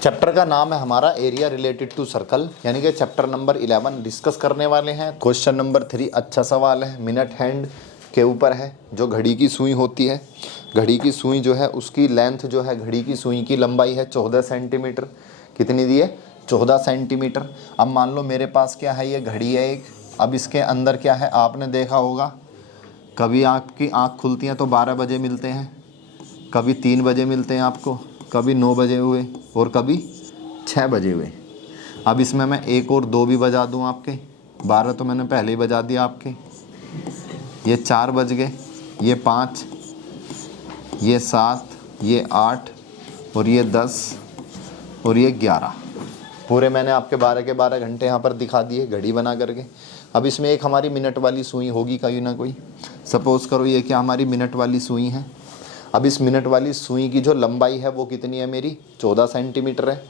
Chapter का नाम है हमारा एरिया रिलेटेड टू सर्कल, यानी कि चैप्टर नंबर 11 डिस्कस करने वाले हैं। क्वेश्चन नंबर 3 अच्छा सवाल है, मिनट हैंड के ऊपर है। जो घड़ी की सुई होती है, घड़ी की सुई जो है उसकी लेंथ जो है, घड़ी की सुई की लंबाई है 14 सेंटीमीटर। कितनी दी है? 14 सेंटीमीटर। अब मान लो मेरे पास क्या है, ये घड़ी है एक। अब इसके अंदर क्या है, आपने देखा होगा कभी आपकी आँख खुलती है तो 12 बजे मिलते हैं, कभी 3 बजे मिलते हैं आपको, कभी 9 बजे हुए और कभी 6 बजे हुए। अब इसमें मैं 1 और 2 भी बजा दूं आपके, 12 तो मैंने पहले ही बजा दिया आपके। ये 4 बज गए, ये 5, ये 7, ये 8 और ये 10 और ये 11। पूरे मैंने आपके 12 के 12 घंटे यहाँ पर दिखा दिए घड़ी बना करके। अब इसमें एक हमारी मिनट वाली सुई होगी कहीं ना कोई। सपोज़ करो ये क्या हमारी मिनट वाली सुई है। अब इस मिनट वाली सुई की जो लंबाई है वो कितनी है मेरी? 14 सेंटीमीटर है।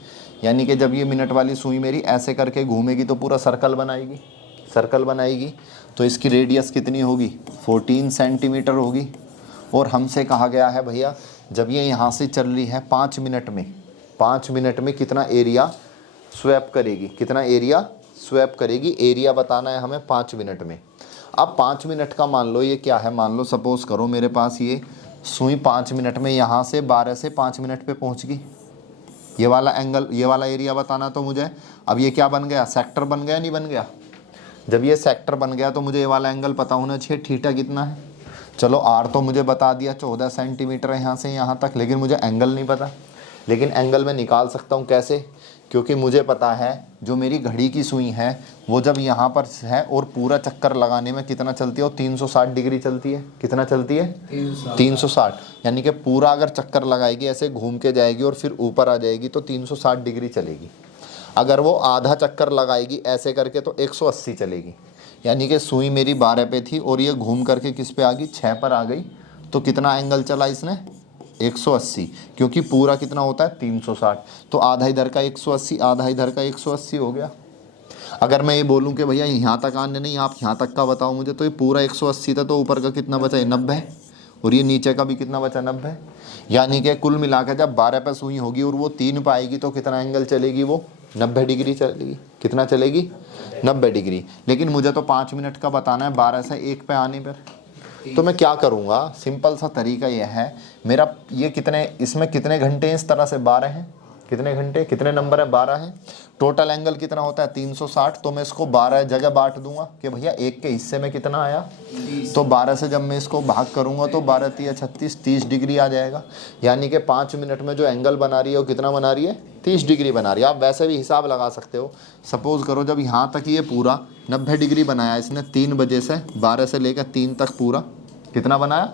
यानी कि जब ये मिनट वाली सुई मेरी ऐसे करके घूमेगी तो पूरा सर्कल बनाएगी, सर्कल बनाएगी। तो इसकी रेडियस कितनी होगी? 14 सेंटीमीटर होगी। और हमसे कहा गया है भैया जब ये यहाँ से चल रही है 5 मिनट में, 5 मिनट में कितना एरिया स्वैप करेगी, कितना एरिया स्वैप करेगी, एरिया बताना है हमें 5 मिनट में। अब 5 मिनट का मान लो ये क्या है, मान लो सपोज़ करो मेरे पास ये सुई 5 मिनट में यहाँ से 12 से 5 मिनट पे पहुँच गई। ये वाला एंगल, ये वाला एरिया बताना तो मुझे। अब ये क्या बन गया? सेक्टर बन गया, नहीं बन गया? जब ये सेक्टर बन गया तो मुझे ये वाला एंगल पता होना चाहिए, थीटा कितना है। चलो आर तो मुझे बता दिया 14 सेंटीमीटर है यहाँ से यहाँ तक, लेकिन मुझे एंगल नहीं पता। लेकिन एंगल मैं निकाल सकता हूँ, कैसे? क्योंकि मुझे पता है जो मेरी घड़ी की सुई है वो जब यहाँ पर है और पूरा चक्कर लगाने में कितना चलती है, वो 360 डिग्री चलती है। कितना चलती है? 360। यानी कि पूरा अगर चक्कर लगाएगी ऐसे घूम के जाएगी और फिर ऊपर आ जाएगी तो 360 डिग्री चलेगी। अगर वो आधा चक्कर लगाएगी ऐसे करके तो 180 चलेगी। यानी कि सुई मेरी 12 पे थी और ये घूम करके किस पे आ गई? 6 पर आ गई। तो कितना एंगल चला इसने? 180। क्योंकि पूरा कितना होता है? 360। तो आधा इधर का 180, आधा इधर का 180 हो गया। अगर मैं ये बोलूं कि भैया यहाँ तक आने नहीं, आप यहाँ तक का बताओ मुझे, तो ये पूरा 180 था, तो ऊपर का कितना बचा? 90। और ये नीचे का भी कितना बचा? 90। यानी कि कुल मिलाकर जब 12 पे सुई होगी और वो 3 पे आएगी तो कितना एंगल चलेगी? वो 90 डिग्री चलेगी। कितना चलेगी? 90 डिग्री। लेकिन मुझे तो 5 मिनट का बताना है 12 से 1 पे आने पर। तो मैं क्या करूँगा? सिंपल सा तरीका यह है मेरा, ये कितने, इसमें कितने घंटे हैं? इस तरह से 12 हैं। कितने घंटे, कितने नंबर है? 12 है। टोटल एंगल कितना होता है? 360। तो मैं इसको 12 जगह बांट दूंगा कि भैया एक के हिस्से में कितना आया, तो 12 से जब मैं इसको भाग करूंगा तो 12 तिया 36, 30 डिग्री आ जाएगा। यानी कि 5 मिनट में जो एंगल बना रही है वो कितना बना रही है? 30 डिग्री बना रही है। आप वैसे भी हिसाब लगा सकते हो। सपोज़ करो जब यहाँ तक ये पूरा 90 डिग्री बनाया इसने, 3 बजे से 12 से लेकर 3 तक पूरा कितना बनाया?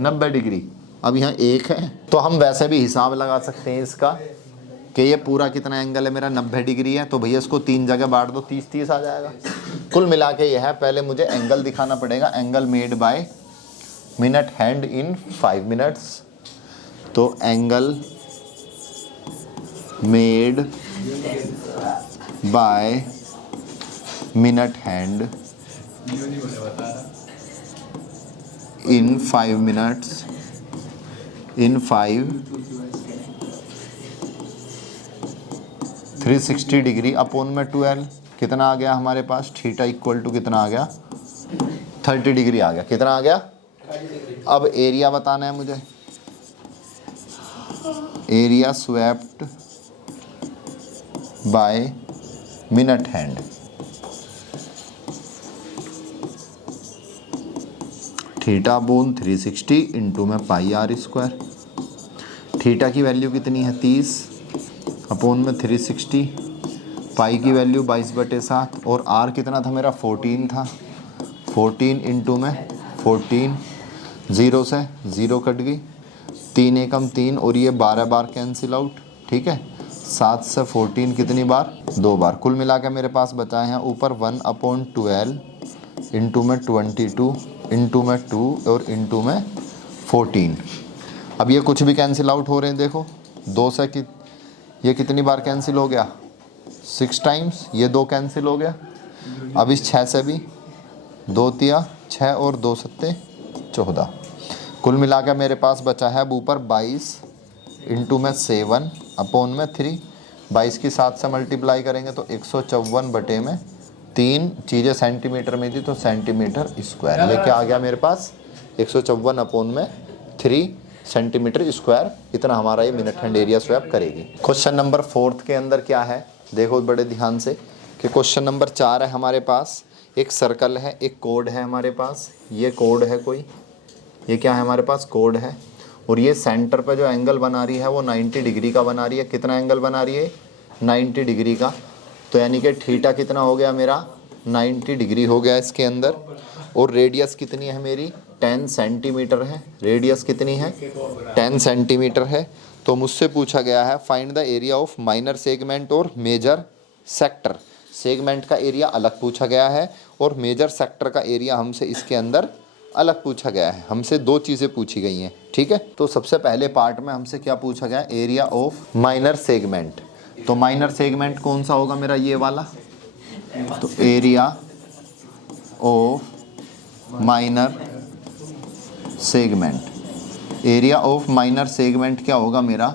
90 डिग्री। अब यहाँ 1 है तो हम वैसे भी हिसाब लगा सकते हैं इसका कि ये पूरा कितना एंगल है मेरा? 90 डिग्री है। तो भैया इसको 3 जगह बांट दो, 30 30 आ जाएगा। कुल मिला के ये है, पहले मुझे एंगल दिखाना पड़ेगा, angle made by minute hand in 5 minutes. तो angle made by minute hand in 5 minutes, in 5 360 degree upon में 12 कितना आ गया हमारे पास? थीटा इक्वल टू कितना आ गया? 30 डिग्री आ गया। कितना आ गया? अब एरिया बताना है मुझे, area swept by minute hand. Theta upon 360 into में पाई आर स्क्वायर। थीटा की वैल्यू कितनी है? 30 अपॉन में 360, पाई की वैल्यू 22/7 और आर कितना था मेरा? 14 था। 14 इंटू में 14, 0 से 0 कट गई, 3 एकम 3 और ये 12 बार कैंसिल आउट। ठीक है, 7 से 14 कितनी बार? 2 बार। कुल मिला के मेरे पास बचा है ऊपर 1/12 इंटू में 22 इंटू में 2 और इंटू में 14। अब ये कुछ भी कैंसिल आउट हो रहे हैं, देखो 2 से ये कितनी बार कैंसिल हो गया? 6 टाइम्स। ये 2 कैंसिल हो गया। अब इस 6 से भी 2 तिया 6 और 2 सत्ते 14। कुल मिलाकर मेरे पास बचा है अब ऊपर 22 इंटू में 7 अपॉन में 3 22 की 7 से मल्टीप्लाई करेंगे तो 154 बटे में 3 चीज़ें सेंटीमीटर में थी तो सेंटीमीटर स्क्वायर। ये क्या आ गया मेरे पास 154 अपॉन में 3 सेंटीमीटर स्क्वायर। इतना हमारा ये मिनट हैंड एरिया स्वैप करेगी। क्वेश्चन नंबर 4 के अंदर क्या है देखो बड़े ध्यान से कि क्वेश्चन नंबर 4 है हमारे पास। एक सर्कल है, एक कोड है हमारे पास, ये कोड है कोई, ये क्या है हमारे पास कोड है, और ये सेंटर पे जो एंगल बना रही है वो 90 डिग्री का बना रही है। कितना एंगल बना रही है 90 डिग्री का। तो यानी कि थीटा कितना हो गया मेरा 90 डिग्री हो गया इसके अंदर। और रेडियस कितनी है मेरी 10 सेंटीमीटर है। रेडियस कितनी है 10 सेंटीमीटर है। तो मुझसे पूछा गया है find the area of minor segment और मेजर सेक्टर। सेगमेंट का एरिया अलग पूछा गया है और मेजर सेक्टर का एरिया हमसे इसके अंदर अलग पूछा गया है। हमसे दो चीज़ें पूछी गई हैं, ठीक है। तो सबसे पहले पार्ट में हमसे क्या पूछा गया एरिया ऑफ माइनर सेगमेंट। तो माइनर सेगमेंट कौन सा होगा मेरा ये वाला, तो area of minor segment. Area of minor segment क्या होगा मेरा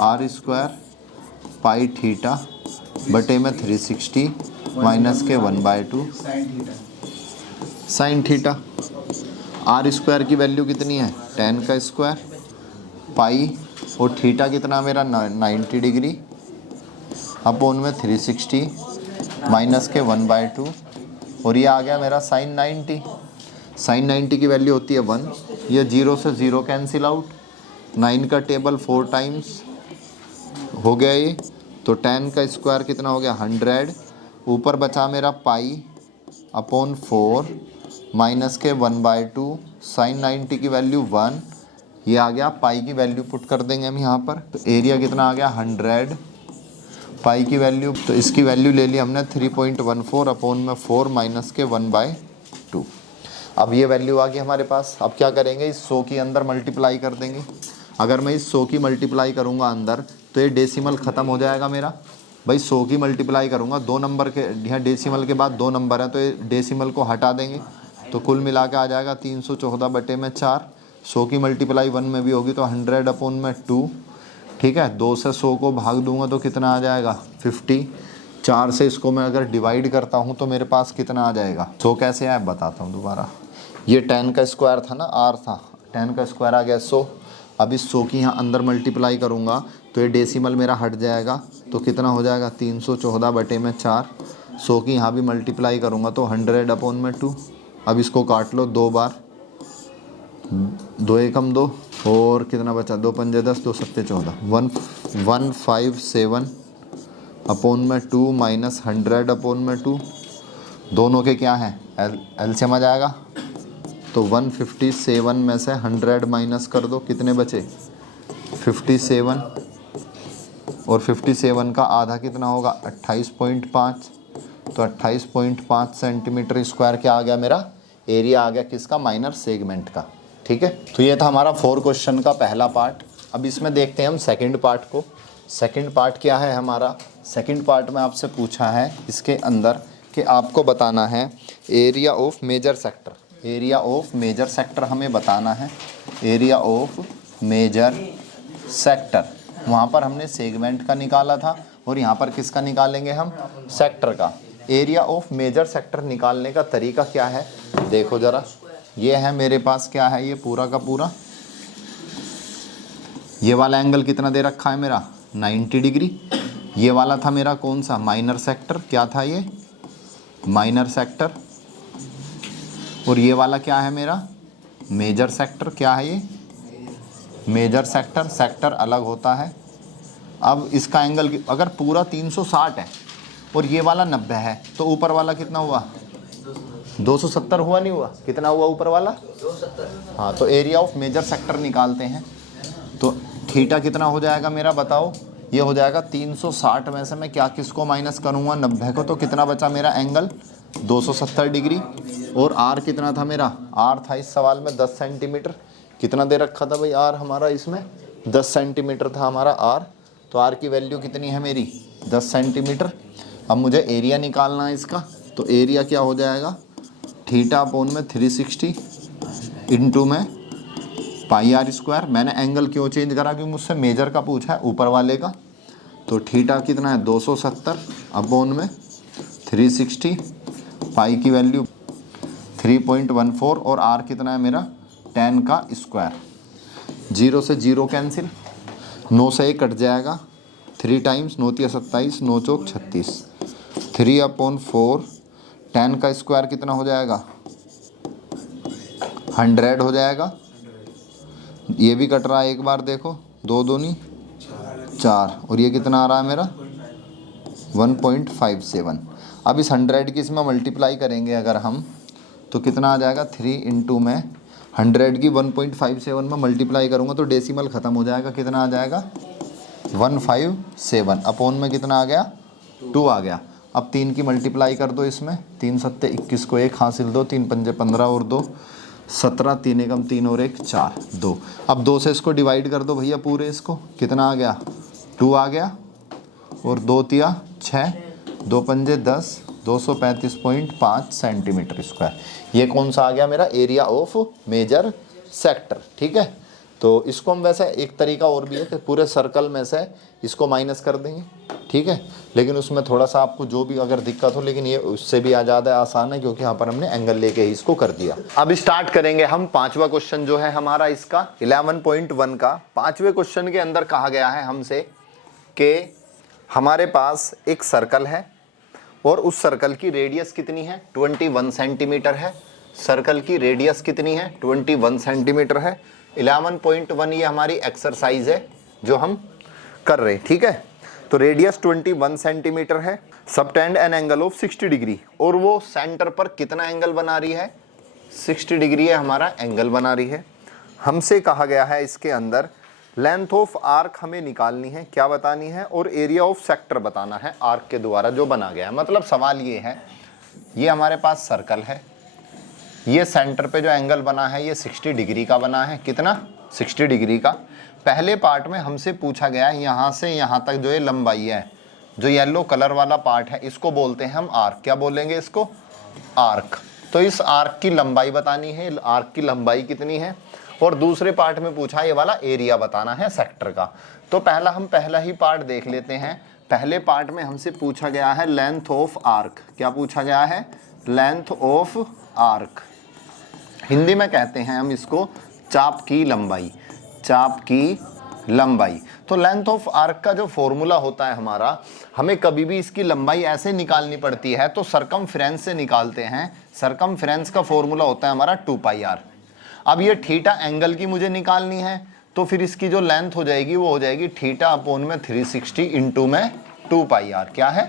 आर स्क्वायर पाई थीटा बटे में 360 माइनस के 1/2 साइन थीटा। आर स्क्वायर की वैल्यू कितनी है 10 का स्क्वायर पाई और थीटा कितना मेरा 90 डिग्री अपॉन में 360 माइनस के 1/2 और ये आ गया मेरा साइन 90। साइन 90 की वैल्यू होती है 1। ये 0 से 0 कैंसिल आउट। 9 का टेबल 4 टाइम्स हो गया ये। तो 10 का स्क्वायर कितना हो गया 100। ऊपर बचा मेरा पाई अपॉन 4 माइनस के 1/2 साइन 90 की वैल्यू 1। ये आ गया पाई की वैल्यू पुट कर देंगे हम यहाँ पर। तो एरिया कितना आ गया 100 पाई की वैल्यू, तो इसकी वैल्यू ले ली हमने 3.14 अपॉन में 4 माइनस के 1/2। अब ये वैल्यू आ गई हमारे पास। अब क्या करेंगे इस 100 की अंदर मल्टीप्लाई कर देंगे। अगर मैं इस 100 की मल्टीप्लाई करूँगा अंदर तो ये डेसिमल ख़त्म हो जाएगा मेरा। भाई 100 की मल्टीप्लाई करूँगा 2 नंबर के यहाँ डेसिमल के बाद 2 नंबर हैं तो ये डेसिमल को हटा देंगे तो कुल मिला के आ जाएगा 314 बटे में 4। 100 की मल्टीप्लाई 1 में भी होगी तो 100 अपॉन में 2, ठीक है। 2 से 100 को भाग दूंगा तो कितना आ जाएगा 50। 4 से इसको मैं अगर डिवाइड करता हूँ तो मेरे पास कितना आ जाएगा 100 कैसे आया बताता हूँ दोबारा। ये 10 का स्क्वायर था ना आर था, 10 का स्क्वायर आ गया 100। अब इस 100 की यहाँ अंदर मल्टीप्लाई करूँगा तो ये डेसिमल मेरा हट जाएगा तो कितना हो जाएगा 314 बटे में 4। 100 की यहाँ भी मल्टीप्लाई करूँगा तो 100 अपॉन में 2। अब इसको काट लो 2 बार, 2 एकम 2 और कितना बचा 2 पंजे 10 2 सत्ते 14 157 अपॉन में 2 माइनस 100 अपॉन में 2। दोनों के क्या हैं एलसीएम आ जाएगा तो 157 में से 100 माइनस कर दो कितने बचे 57 और 57 का आधा कितना होगा 28.5। तो 28.5 सेंटीमीटर स्क्वायर क्या आ गया मेरा एरिया आ गया किसका माइनर सेगमेंट का, ठीक है। तो ये था हमारा 4 क्वेश्चन का पहला पार्ट। अब इसमें देखते हैं हम सेकंड पार्ट को। सेकंड पार्ट क्या है हमारा, सेकंड पार्ट में आपसे पूछा है इसके अंदर कि आपको बताना है area of major sector. Area of major sector हमें बताना है। एरिया ऑफ मेजर सेक्टर वहाँ पर हमने सेगमेंट का निकाला था और यहाँ पर किसका निकालेंगे हम सेक्टर का। एरिया ऑफ मेजर सेक्टर निकालने का तरीका क्या है देखो ज़रा। ये है मेरे पास क्या है ये पूरा का पूरा, ये वाला एंगल कितना दे रखा है मेरा 90 डिग्री। ये वाला था मेरा कौन सा माइनर सेक्टर, क्या था ये माइनर सेक्टर। और ये वाला क्या है मेरा मेजर सेक्टर, क्या है ये मेजर सेक्टर। सेक्टर अलग होता है। अब इसका एंगल अगर पूरा 360 है और ये वाला 90 है तो ऊपर वाला कितना हुआ 270 हुआ नहीं हुआ, कितना हुआ ऊपर वाला 270। हाँ तो एरिया ऑफ मेजर सेक्टर निकालते हैं तो थीटा कितना हो जाएगा मेरा बताओ। ये हो जाएगा 360 में से मैं क्या किसको माइनस करूँगा 90 को, तो कितना बचा मेरा एंगल 270 डिग्री। और आर कितना था मेरा, आर था इस सवाल में 10 सेंटीमीटर। कितना दे रखा था भाई आर हमारा, इसमें 10 सेंटीमीटर था हमारा आर। तो आर की वैल्यू कितनी है मेरी 10 सेंटीमीटर। अब मुझे एरिया निकालना है इसका, तो एरिया क्या हो जाएगा थीटा अपोन में 360 इंटू में पाई आर स्क्वायर। मैंने एंगल क्यों चेंज करा, क्योंकि मुझसे मेजर का पूछा है ऊपर वाले का। तो थीटा कितना है 270 अपॉन में 360, पाई की वैल्यू 3.14 और आर कितना है मेरा 10 का स्क्वायर। 0 से 0 कैंसिल, 9 से 1 कट जाएगा, 3 टाइम्स 9 तिया 27, 9 चौक 36, 3/4 10 का स्क्वायर कितना हो जाएगा 100 हो जाएगा। ये भी कट रहा है, एक बार देखो, 2 दूनी 4 और ये कितना आ रहा है मेरा 1.57। अब इस 100 की इसमें मल्टीप्लाई करेंगे अगर हम, तो कितना आ जाएगा 3 इंटू में 100 की 1.57 में मल्टीप्लाई करूँगा तो डेसिमल ख़त्म हो जाएगा, कितना आ जाएगा 157 अपॉन में कितना आ गया 2 आ गया। अब 3 की मल्टीप्लाई कर दो इसमें, 3 सत्ते 21 को 1 हासिल 2, 3 पंजे 15 और 2 17, 3 एकम 3 और 1 4 2। अब 2 से इसको डिवाइड कर दो भैया पूरे, इसको कितना आ गया 2 आ गया और 2 तिया 6, 2 पंजे 10, 235.5 सेंटीमीटर स्क्वायर। ये कौन सा आ गया मेरा एरिया ऑफ मेजर सेक्टर। ठीक है, तो इसको हम वैसे एक तरीका और भी है कि पूरे सर्कल में से इसको माइनस कर देंगे। ठीक है, लेकिन उसमें थोड़ा सा आपको जो भी अगर दिक्कत हो, लेकिन ये उससे भी ज़्यादा आसान है क्योंकि यहाँ पर हमने एंगल लेके ही इसको कर दिया। अब स्टार्ट करेंगे हम 5वां क्वेश्चन जो है हमारा इसका 11.1 का। 5वें क्वेश्चन के अंदर कहा गया है हमसे कि हमारे पास एक सर्कल है और उस सर्कल की रेडियस कितनी है 21 सेंटीमीटर है। सर्कल की रेडियस कितनी है 21 सेंटीमीटर है। 11.1 ये हमारी एक्सरसाइज है जो हम कर रहे हैं। ठीक है, तो रेडियस 21 सेंटीमीटर है, subtend an angle of 60 degree, और वो सेंटर पर कितना एंगल बना रही है 60 डिग्री है हमारा एंगल बना रही है। हमसे कहा गया है इसके अंदर लेंथ ऑफ आर्क हमें निकालनी है, क्या बतानी है, और एरिया ऑफ सेक्टर बताना है आर्क के द्वारा जो बना गया है। मतलब सवाल ये है, ये हमारे पास सर्कल है, ये सेंटर पे जो एंगल बना है ये 60 डिग्री का बना है। कितना 60 डिग्री का। पहले पार्ट में हमसे पूछा गया है यहाँ से यहाँ तक जो ये लंबाई है, जो येलो कलर वाला पार्ट है, इसको बोलते हैं हम आर्क। क्या बोलेंगे इसको आर्क। तो इस आर्क की लंबाई बतानी है, आर्क की लंबाई कितनी है। और दूसरे पार्ट में पूछा ये वाला एरिया बताना है सेक्टर का। तो हम पहला ही पार्ट देख लेते हैं। पहले पार्ट में हमसे पूछा गया है लेंथ ऑफ आर्क। क्या पूछा गया है लेंथ ऑफ आर्क। हिंदी में कहते हैं हम इसको चाप की लंबाई, चाप की लंबाई। तो लेंथ ऑफ आर्क का जो फॉर्मूला होता है हमारा, हमें कभी भी इसकी लंबाई ऐसे निकालनी पड़ती है तो सरकमफ्रेंस से निकालते हैं। सरकमफ्रेंस का फॉर्मूला होता है हमारा 2πr। अब ये थीटा एंगल की मुझे निकालनी है, तो फिर इसकी जो लेंथ हो जाएगी वो हो जाएगी थीटा अपॉन में 360 इंटू में 2πr। क्या है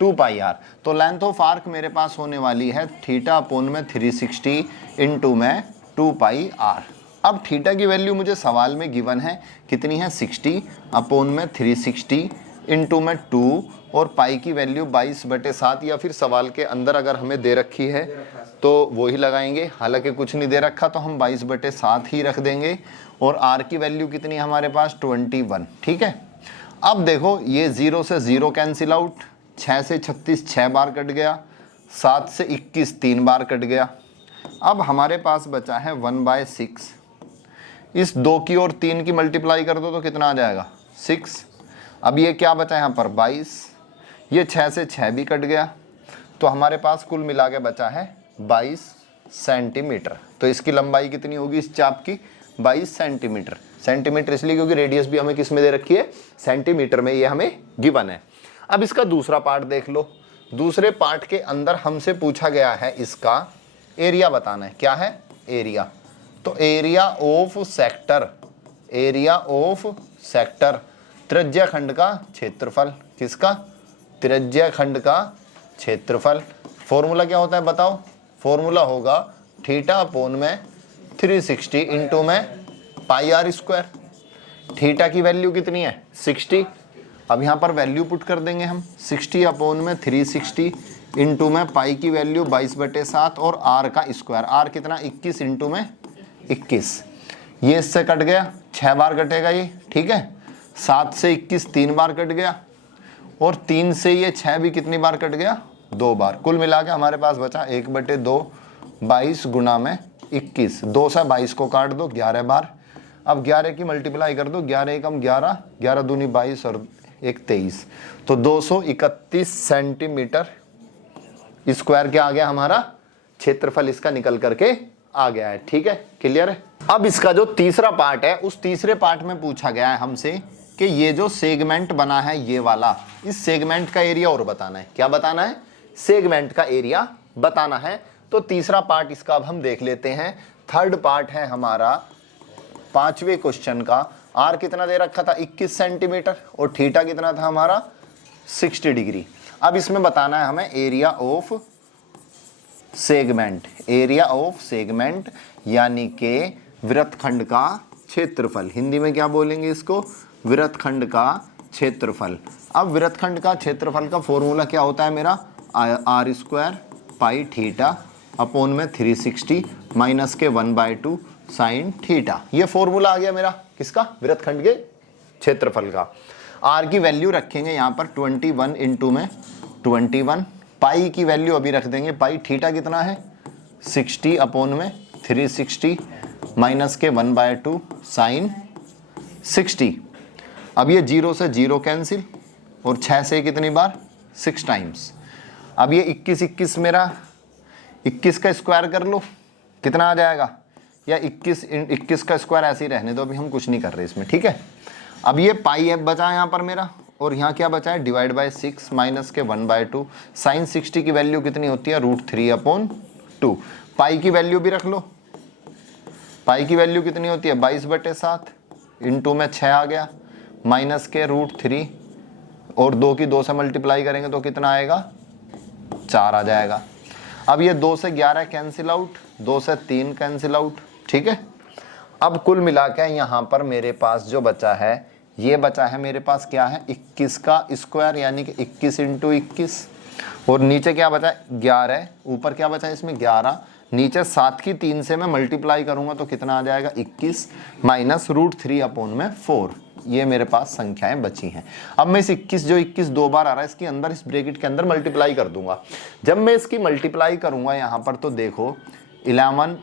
2πr। तो लेंथ ऑफ आर्क मेरे पास होने वाली है थीटा अपॉन में 360 इंटू में 2πr। अब थीटा की वैल्यू मुझे सवाल में गिवन है, कितनी है 60 अपॉन में 360 इंटू में 2, और पाई की वैल्यू 22/7, या फिर सवाल के अंदर अगर हमें दे रखी है तो वो ही लगाएंगे। हालांकि कुछ नहीं दे रखा तो हम 22/7 ही रख देंगे। और आर की वैल्यू कितनी है हमारे पास 21। ठीक है, अब देखो ये 0 से 0 कैंसिल आउट, 6 से 36 6 बार कट गया, 7 से 21 3 बार कट गया। अब हमारे पास बचा है 1/6। इस 2 की और 3 की मल्टीप्लाई कर दो तो कितना आ जाएगा 6। अब ये क्या बचा यहाँ पर 22, ये 6 से 6 भी कट गया, तो हमारे पास कुल मिला के बचा है 22 सेंटीमीटर। तो इसकी लंबाई कितनी होगी इस चाप की 22 सेंटीमीटर। सेंटीमीटर इसलिए क्योंकि रेडियस भी हमें किस में दे रखी है सेंटीमीटर में, ये हमें गिवन है। अब इसका दूसरा पार्ट देख लो। दूसरे पार्ट के अंदर हमसे पूछा गया है इसका एरिया बताना है। क्या है एरिया। तो area of sector, area of sector त्रिज्या खंड का क्षेत्रफल। किसका त्रिज्या खंड का क्षेत्रफल। फॉर्मूला क्या होता है बताओ। फॉर्मूला होगा थीटा अपॉन में 360 इंटू में πr स्क्वायर। थीटा की वैल्यू कितनी है 60। अब यहाँ पर वैल्यू पुट कर देंगे हम 60 अपॉन में 360 इंटू में पाई की वैल्यू 22/7 और आर का स्क्वायर। आर कितना 21 इंटू में 21। ये इससे कट गया, 6 बार कटेगा ये। ठीक है, 7 से 21 3 बार कट गया, और 3 से ये 6 भी कितनी बार कट गया 2 बार। कुल मिला के हमारे पास बचा 1/2 22 गुना में 21। 2 से 22 को काट दो 11 बार। अब 11 की मल्टीप्लाई कर दो, 11 एकम 11, 11 दूनी 22 और एक 23, तो 231 सेंटीमीटर स्क्वायर क्या आ गया हमारा क्षेत्रफल, इसका निकल करके आ गया है। ठीक है, क्लियर है। अब इसका जो तीसरा पार्ट है, उस तीसरे पार्ट में पूछा गया है हमसे कि ये जो सेगमेंट बना है ये वाला, इस सेगमेंट का एरिया और बताना है। क्या बताना है? सेगमेंट का एरिया बताना है। तो तीसरा पार्ट इसका अब हम देख लेते हैं। थर्ड पार्ट है हमारा 5वें क्वेश्चन का। आर कितना दे रखा था? 21 सेंटीमीटर, और थीटा कितना था हमारा? 60 डिग्री। अब इसमें बताना है हमें area of segment, area of segment यानी कि वृत्तखंड का क्षेत्रफल। हिंदी में क्या बोलेंगे इसको? वृत्तखंड का क्षेत्रफल। अब वृत्तखंड का क्षेत्रफल का फॉर्मूला क्या होता है मेरा? R square pi theta upon में 360 माइनस के 1/2 साइन थीटा। ये फॉर्मूला आ गया मेरा किसका? वृत्तखंड के क्षेत्रफल का। आर की वैल्यू रखेंगे यहाँ पर 21 इंटू में 21, पाई की वैल्यू अभी रख देंगे, पाई थीटा कितना है? 60 अपॉन में 360 माइनस के 1/2 साइन 60। अब ये 0 से 0 कैंसिल, और 6 से कितनी बार? 6 टाइम्स। अब ये 21 मेरा 21 का स्क्वायर कर लो, कितना आ जाएगा? या 21 का स्क्वायर ऐसे ही रहने दो, अभी हम कुछ नहीं कर रहे इसमें। ठीक है, अब ये पाई है बचा यहाँ पर मेरा, और यहाँ क्या बचा है? डिवाइड बाय 6 माइनस के 1/2 साइन 60 की वैल्यू कितनी होती है? √3/2। पाई की वैल्यू भी रख लो, पाई की वैल्यू कितनी होती है? 22/7 इंटू में 6 आ गया, माइनस के √3, और 2 की 2 से मल्टीप्लाई करेंगे तो कितना आएगा? 4 आ जाएगा। अब ये 2 से 11 कैंसिल आउट, 2 से 3 कैंसिल आउट। ठीक है, अब कुल मिला के यहाँ पर मेरे पास जो बचा है, ये बचा है मेरे पास क्या है? 21 का स्क्वायर यानी कि 21 इंटू 21, और नीचे क्या बचा है? 11, ऊपर क्या बचा है इसमें? 11, नीचे 7 की 3 से मैं मल्टीप्लाई करूंगा तो कितना आ जाएगा? 21 माइनस √3/4। ये मेरे पास संख्याएं बची हैं। अब मैं इस 21 2 बार आ रहा है इसके अंदर, इस ब्रैकेट के अंदर मल्टीप्लाई कर दूंगा। जब मैं इसकी मल्टीप्लाई करूंगा यहाँ पर तो देखो 11,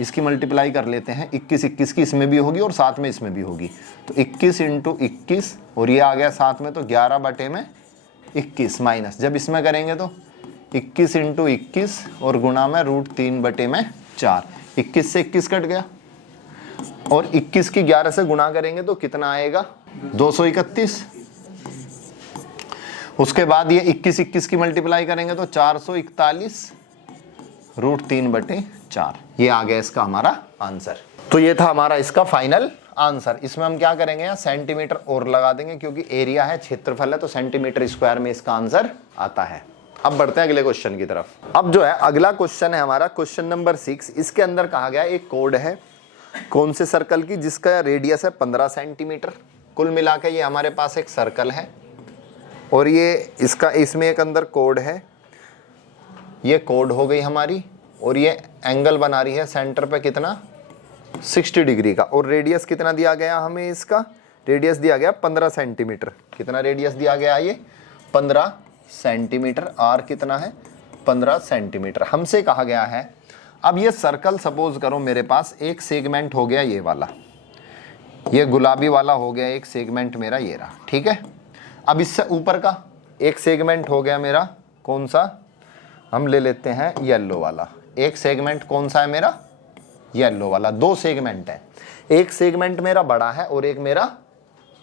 इसकी मल्टीप्लाई कर लेते हैं, 21 की इसमें भी होगी और साथ में इसमें भी होगी, तो 21 इंटू 21, और ये आ गया साथ में तो 11/21 माइनस, जब इसमें करेंगे तो 21 इंटू 21 और गुणा में √3/4। 21 से 21 कट गया, और 21 की 11 से गुणा करेंगे तो कितना आएगा? 231। उसके बाद ये 21 की मल्टीप्लाई करेंगे तो 441 √3/4। ये आ गया इसका हमारा आंसर। तो ये था हमारा इसका फाइनल आंसर। इसमें हम क्या करेंगे? यहाँ सेंटीमीटर और लगा देंगे, क्योंकि एरिया है, क्षेत्रफल है, तो सेंटीमीटर स्क्वायर में इसका आंसर आता है। अब बढ़ते हैं अगले क्वेश्चन की तरफ। अब जो है अगला क्वेश्चन है हमारा क्वेश्चन नंबर 6। इसके अंदर कहा गया एक कोड है कौन से सर्कल की, जिसका रेडियस है 15 सेंटीमीटर। कुल मिला के ये हमारे पास एक सर्कल है, और ये इसका इसमें एक अंदर कोड है, ये कोड हो गई हमारी, और ये एंगल बना रही है सेंटर पे कितना? 60 डिग्री का। और रेडियस कितना दिया गया हमें? इसका रेडियस दिया गया 15 सेंटीमीटर। कितना रेडियस दिया गया? ये 15 सेंटीमीटर। आर कितना है? 15 सेंटीमीटर हमसे कहा गया है। अब ये सर्कल सपोज करो मेरे पास एक सेगमेंट हो गया ये वाला, ये गुलाबी वाला हो गया एक सेगमेंट मेरा, ये रहा। ठीक है, अब इससे ऊपर का एक सेगमेंट हो गया मेरा, कौन सा? हम ले लेते हैं येलो वाला। एक सेगमेंट कौन सा है मेरा? येलो वाला। 2 सेगमेंट है, एक सेगमेंट मेरा बड़ा है और एक मेरा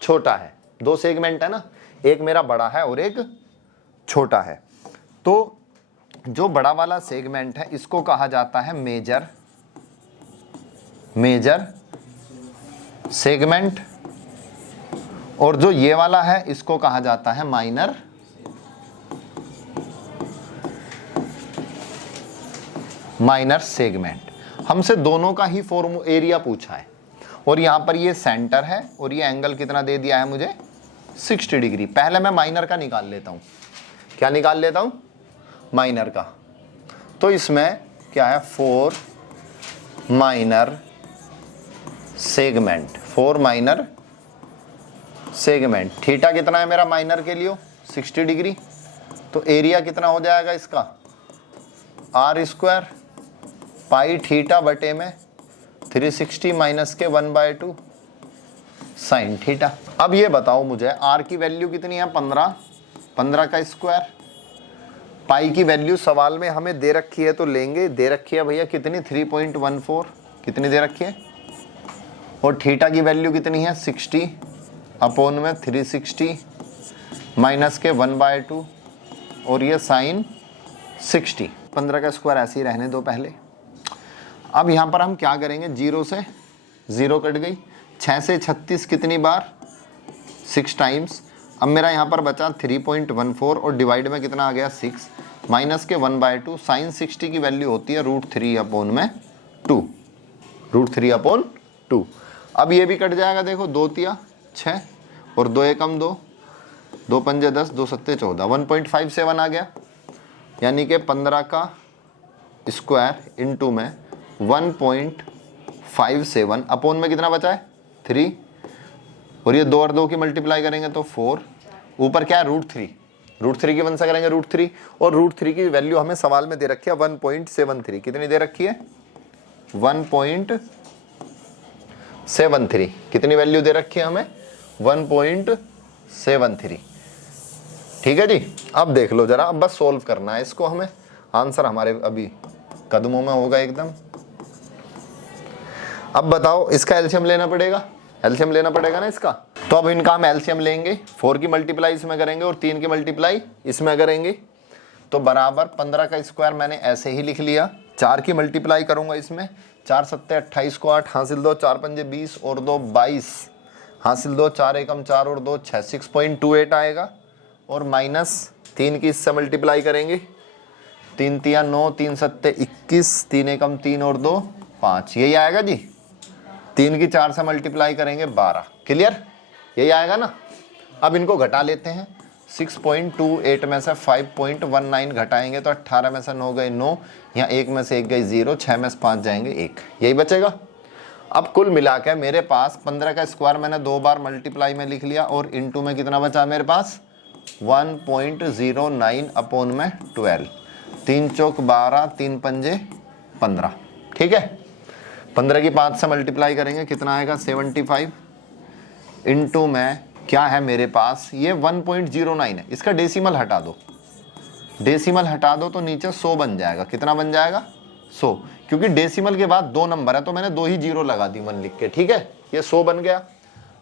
छोटा है। 2 सेगमेंट है ना, एक मेरा बड़ा है और एक छोटा है। तो जो बड़ा वाला सेगमेंट है इसको कहा जाता है मेजर सेगमेंट, और जो ये वाला है इसको कहा जाता है माइनर सेगमेंट। हमसे दोनों का ही एरिया पूछा है, और यहां पर ये सेंटर है, और ये एंगल कितना दे दिया है मुझे? 60 डिग्री। पहले मैं माइनर का निकाल लेता हूं। क्या निकाल लेता हूं? माइनर का। तो इसमें क्या है? 4 minor segment, 4 minor segment. Theta कितना है मेरा माइनर के लिए? 60 डिग्री। तो एरिया कितना हो जाएगा इसका? आर स्क्वायर पाई थीटा बटे में 360 माइनस के 1/2 साइन थीटा। अब ये बताओ मुझे आर की वैल्यू कितनी है 15, 15 का स्क्वायर। पाई की वैल्यू सवाल में हमें दे रखी है तो लेंगे, दे रखी है भैया कितनी 3.14, कितनी दे रखी है। और थीटा की वैल्यू कितनी है 60 अपॉन में 360 माइनस के 1/2 और ये साइन 60। 15 का स्क्वायर ऐसे ही रहने दो पहले। अब यहाँ पर हम क्या करेंगे, 0 से 0 कट गई, 6 से 36 कितनी बार 6 टाइम्स। अब मेरा यहाँ पर बचा 3.14 और डिवाइड में कितना आ गया 6 माइनस के 1/2। साइन 60 की वैल्यू होती है √3 अपॉन में 2, √3 अपॉन 2। अब ये भी कट जाएगा, देखो 2 तिया 6 और 2 एकम 2, 2 पंजे 10, 2 सत्ते 14, 1.57 आ गया। यानी कि 15 का स्क्वायर इंटू में 1.57 अपॉन में कितना बचा है 3, और ये 2 और 2 की मल्टीप्लाई करेंगे तो 4, ऊपर क्या है √3 की 1 से करेंगे √3, और √3 की वैल्यू हमें सवाल में दे रखी है 1.73। कितनी दे रखी है 1.73। कितनी वैल्यू दे रखी है हमें 1.73। ठीक है जी। अब देख लो जरा, अब बस सोल्व करना है इसको हमें, आंसर हमारे अभी कदमों में होगा एकदम। अब बताओ इसका एलसीएम लेना पड़ेगा, एलसीएम लेना पड़ेगा ना इसका। तो अब इनका हम एलसीएम लेंगे, 4 की मल्टीप्लाई इसमें करेंगे और 3 की मल्टीप्लाई इसमें करेंगे तो बराबर 15 का स्क्वायर मैंने ऐसे ही लिख लिया। 4 की मल्टीप्लाई करूंगा इसमें, 4 सत्ते 28 को 8 हासिल 2, 4 पंजे 20 और 2 22 हासिल 2, 4 एकम 4 और 2 6, 6.28 आएगा। और माइनस 3 की इससे मल्टीप्लाई करेंगे, 3 तिया 9, 3 सत्ते 21, 3 एकम 3 और 2 5, यही आएगा जी। 3 की 4 से मल्टीप्लाई करेंगे 12, क्लियर, यही आएगा ना। अब इनको घटा लेते हैं, 6.28 में से 5.19 घटाएंगे तो 18 में से 9 गए 9, यहाँ 1 में से 1 गई 0, 6 में से 5 जाएंगे 1, यही बचेगा। अब कुल मिला के मेरे पास 15 का स्क्वायर मैंने 2 बार मल्टीप्लाई में लिख लिया और इनटू में कितना बचा मेरे पास 1.09 अपॉन में 12, 3 चौक 12, 3 पंजे 15। ठीक है, 15 की 5 से मल्टीप्लाई करेंगे कितना आएगा 75 इनटू में क्या है मेरे पास ये 1.09 है। इसका डेसिमल हटा दो, डेसिमल हटा दो तो नीचे 100 बन जाएगा। कितना बन जाएगा 100, क्योंकि डेसिमल के बाद 2 नंबर है तो मैंने 2 ही जीरो लगा दी 1 लिख के। ठीक है, ये 100 बन गया।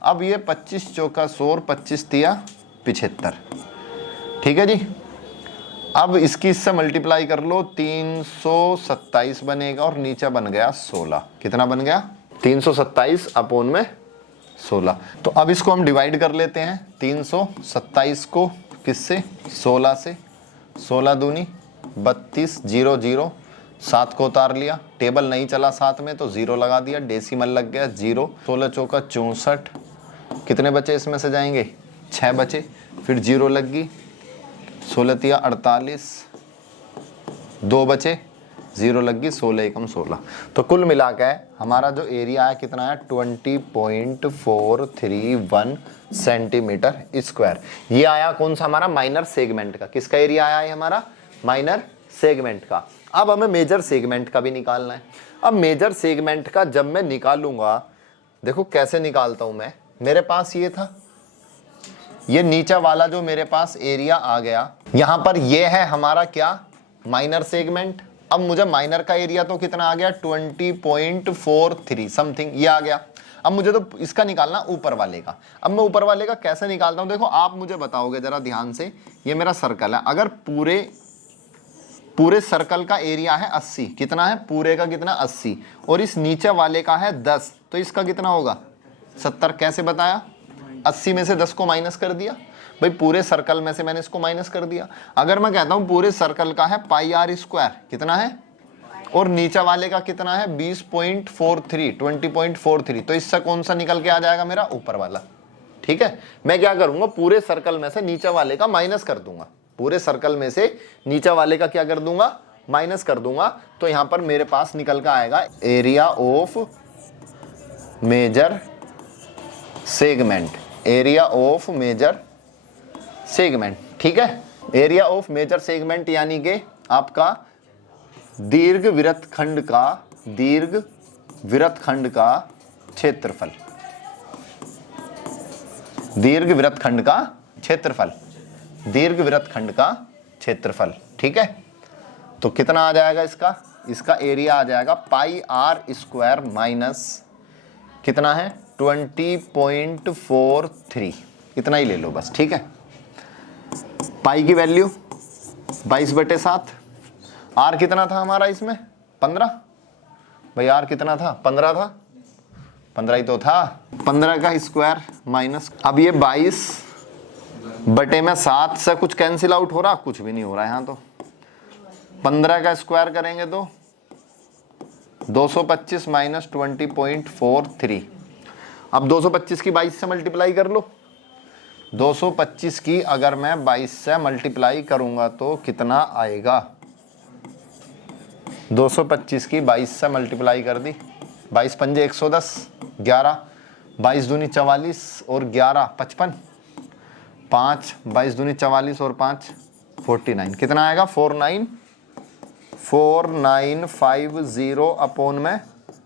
अब ये 25 चौका 100 और 25 तिया 75। ठीक है जी। अब इसकी इससे मल्टीप्लाई कर लो, 327 बनेगा और नीचे बन गया 16। कितना बन गया 327 अपॉन में 16। तो अब इसको हम डिवाइड कर लेते हैं, 327 को किससे 16 से, 16 दूनी 32, 0 0 7 को उतार लिया, टेबल नहीं चला साथ में तो 0 लगा दिया, डेसिमल लग गया 0, 16 चौका 64, कितने बचे इसमें से जाएंगे 6 बचे, फिर 0 लग गई, 16 तिया 48, 2 बचे 0 लग गई, 16 एकम 16। तो कुल मिला के हमारा जो एरिया है कितना है 20.431 सेंटीमीटर स्क्वायर। ये आया कौन सा हमारा माइनर सेगमेंट का। किसका एरिया आया है हमारा माइनर सेगमेंट का। अब हमें मेजर सेगमेंट का भी निकालना है। अब मेजर सेगमेंट का जब मैं निकालूंगा, देखो कैसे निकालता हूं मैं, मेरे पास ये था, ये नीचा वाला जो मेरे पास एरिया आ गया, यहां पर ये है हमारा क्या माइनर सेगमेंट। अब मुझे माइनर का एरिया तो कितना आ गया 20.43 समथिंग ये आ गया। अब मुझे तो इसका निकालना ऊपर वाले का। अब मैं ऊपर वाले का कैसे निकालता हूं, देखो आप मुझे बताओगे जरा ध्यान से। ये मेरा सर्कल है, अगर पूरे सर्कल का एरिया है 80, कितना है पूरे का कितना 80, और इस नीचे वाले का है 10, तो इसका कितना होगा 70। कैसे बताया 80 में से 10 को माइनस कर दिया, भाई पूरे सर्कल में से मैंने इसको माइनस कर दिया। अगर मैं कहता हूं पूरे सर्कल का है पाई आर स्क्वायर, कितना है, और नीचे वाले का कितना है 20.43, तो इससे कौन सा निकल के आ जाएगा मेरा ऊपर वाला। ठीक है, मैं क्या करूंगा पूरे सर्कल में से नीचे वाले का माइनस कर दूंगा, पूरे सर्कल में से नीचे वाले का क्या कर दूंगा माइनस कर दूंगा। तो यहां पर मेरे पास निकल का आएगा area of major segment, area of major segment. ठीक है, एरिया ऑफ मेजर सेगमेंट यानी कि आपका दीर्घ वृत्तखंड का क्षेत्रफल। दीर्घवृत्त खंड का क्षेत्रफल, दीर्घवृत्त खंड का क्षेत्रफल, ठीक है। तो कितना आ जाएगा इसका, इसका एरिया आ जाएगा पाई आर स्क्वायर माइनस कितना है 20.43, इतना ही ले लो बस, ठीक है। पाई की वैल्यू 22/7, आर कितना था हमारा इसमें 15, भाई आर कितना था 15 था, 15 ही तो था, 15 का स्क्वायर माइनस, अब ये 22/7 से कुछ कैंसिल आउट हो रहा, कुछ भी नहीं हो रहा है यहाँ तो। 15 का स्क्वायर करेंगे तो 225 माइनस 20.43। अब 225 की 22 से मल्टीप्लाई कर लो, 225 की अगर मैं 22 से मल्टीप्लाई करूंगा तो कितना आएगा, 225 की 22 से मल्टीप्लाई कर दी, 22 पंजे 110, 11 22 दूनी 44 और 11 55, 5 22 दूनी 44 और 5 49, कितना आएगा 4950 अपॉन में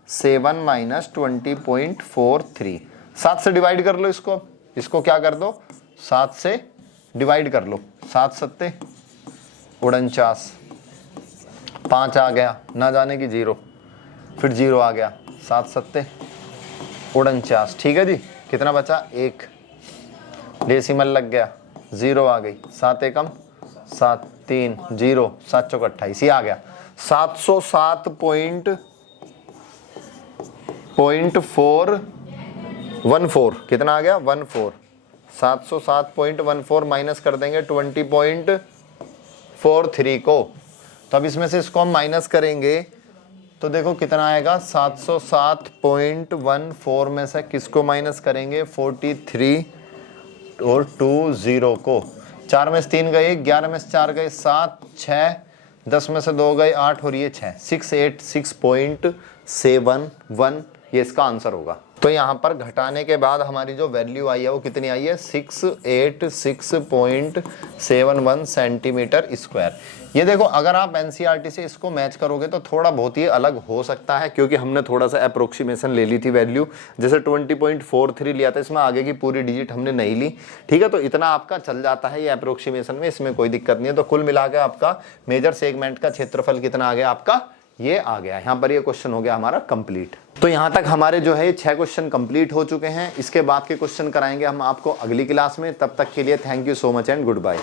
7 माइनस 20.43। 7 से डिवाइड कर लो इसको, इसको क्या कर दो 7 से डिवाइड कर लो, 7 सत्ते 49, 5 आ गया ना जाने की 0, फिर 0 आ गया, 7 सत्ते 49, ठीक है जी। कितना बचा 1, डेसिमल लग गया, 0 आ गई, 7 एकम 7 3 0, 7 चौक 28, ये आ गया 707.414, कितना आ गया 14, 707.14 माइनस कर देंगे 20.43 को, तो अब इसमें से इसको हम माइनस करेंगे तो देखो कितना आएगा 707.14 में से किसको माइनस करेंगे 43 और 20 को, 4 में से 3 गए, 11 में से 4 गए 7, 6 10 में से 2 गए 8 और ये 6, 686.71, ये इसका आंसर होगा। तो यहाँ पर घटाने के बाद हमारी जो वैल्यू आई है वो कितनी आई है 686.71 सेंटीमीटर स्क्वायर। ये देखो अगर आप एनसीईआरटी से इसको मैच करोगे तो थोड़ा बहुत ही अलग हो सकता है, क्योंकि हमने थोड़ा सा अप्रोक्सीमेशन ले ली थी वैल्यू, जैसे 20.43 लिया था, इसमें आगे की पूरी डिजिट हमने नहीं ली, ठीक है। तो इतना आपका चल जाता है ये अप्रोक्सीमेशन में, इसमें कोई दिक्कत नहीं है। तो कुल मिला के आपका मेजर सेगमेंट का क्षेत्रफल कितना आ गया आपका, ये आ गया। यहाँ पर ये क्वेश्चन हो गया हमारा कंप्लीट। तो यहाँ तक हमारे जो है 6 क्वेश्चन कंप्लीट हो चुके हैं। इसके बाद के क्वेश्चन कराएंगे हम आपको अगली क्लास में। तब तक के लिए thank you so much and good bye.